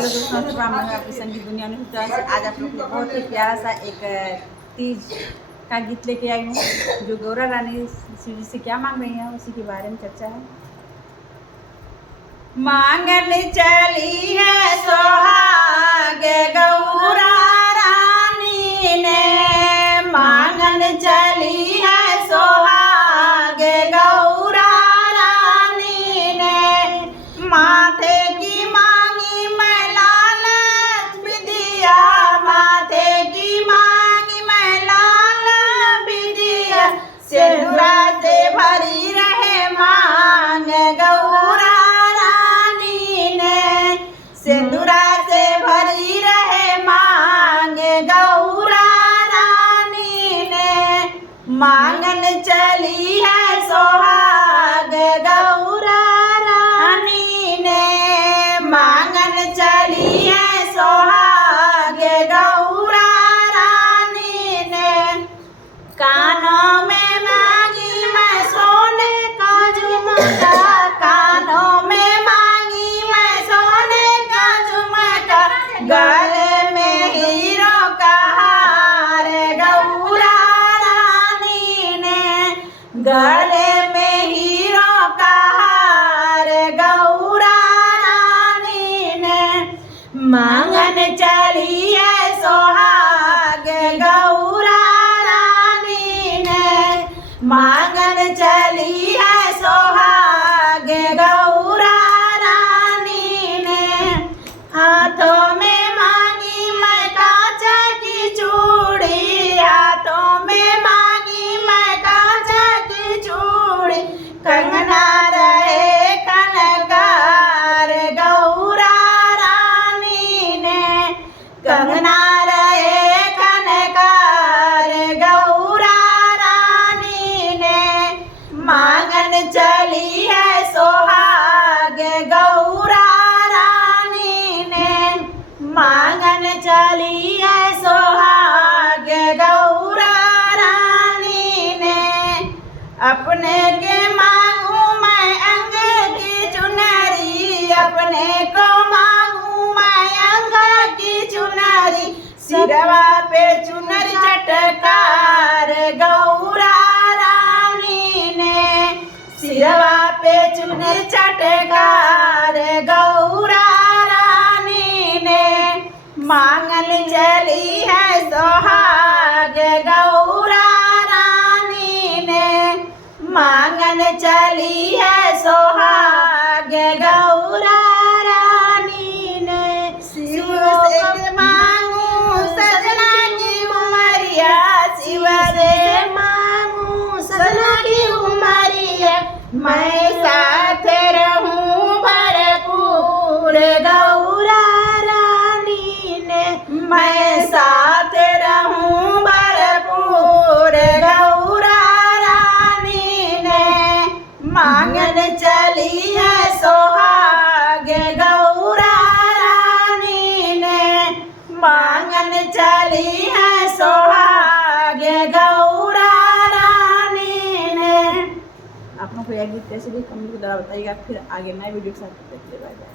Hello दोस्तों, शुभम मैं आपकी संगीत दुनिया में हूँ। आज आप लोग को बहुत ही प्यारा सा एक तीज का गीत लेके आई हूँ, जो गौरा रानी शिव जी से क्या मांग रही हैं उसी के बारे में चर्चा है। मांगन चली है सोहाग गौरा रानी ने, मांगन चली है सोहाग गौरा रानी ने। माथे की मांगी मैं लाल विदिया, माथे की मांगी मैं लाल विदिया। सिंदूरा से भरी रहे मांग गौरा रानी ने, सिंदूरा से भरी रहे मांग गौरा रानी ने। मांगन चली है सोहाग गौरा रानी ने, मांगन चली है सोहाग गौरा रानी ने। कानों में मांगी मैं सोने का झुमका, कानों में मांगी मैं सोने का झुमका। गले में हीरो का हार गौरा रानी ने, गले में हीरो का हार गौरा रानी ने। मांगन चली है सोहाग गौरा रानी ने, मांगन चली है सोहाग गौरा रानी ने। हाथों में मांगी मैं कांच की चूड़ी, हाथों में मांगी मैं कांच की चूड़ी। कंगना रहे कनकार गौरा रानी ने, कंगना रहे कनकार गौरा रानी ने। मांगन चली है सोहाग गौरा रानी ने, मांगन चली है सोहाग गौरा रानी ने। अपने के मांगू मैं अंग की चुनरी, अपने को मांगू मैं अंग की चुनरी। सिरवा पे चुनरी चटकार गौरा रानी ने, सिरवा पे चुनरी चटकार गौरा रानी ने। मांगन चली है सोहाग गौरा रानी ने, मांगन चली है सोहाग गौरा रानी ने। शिव से मांगू सजना की उमरिया, शिव से मांगू सजना की उमरिया। मैं साथ रहूं भरपूर गौरा रानी ने, मैं साथ रहूं भरपूर गौरा रानी ने। मांगन चली है सोहाग गौरा रानी ने, मांगन चली है सोहाग गौरा रानी ने। आप लोगों को यह गीत कैसे भी कमेंट के द्वारा बताइएगा। फिर आगे नए वीडियो के साथ देखते रहिएगा।